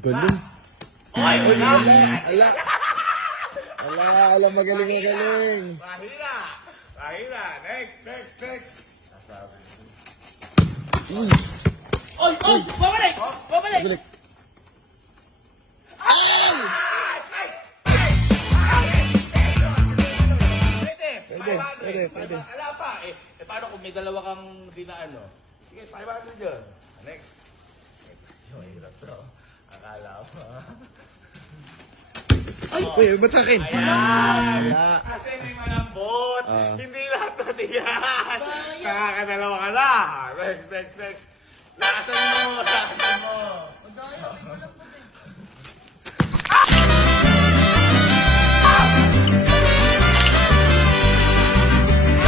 Galing. Ay, wala! Ala, magaling. Mahila! Mahila! Next! Oy! Babalik! Balik. Pwede. Ala pa eh. Paano kung may dalawa kang di na ano? Sige, 500 yun. Next. Yung hirap to. Akala mo. Uy, ba't sa akin? Ayan! Wala. Kasi may malambot. Ah. Hindi lahat kasi yan. Nakakadalawa ka na. Next. Lakasan mo. Madaya, may malambot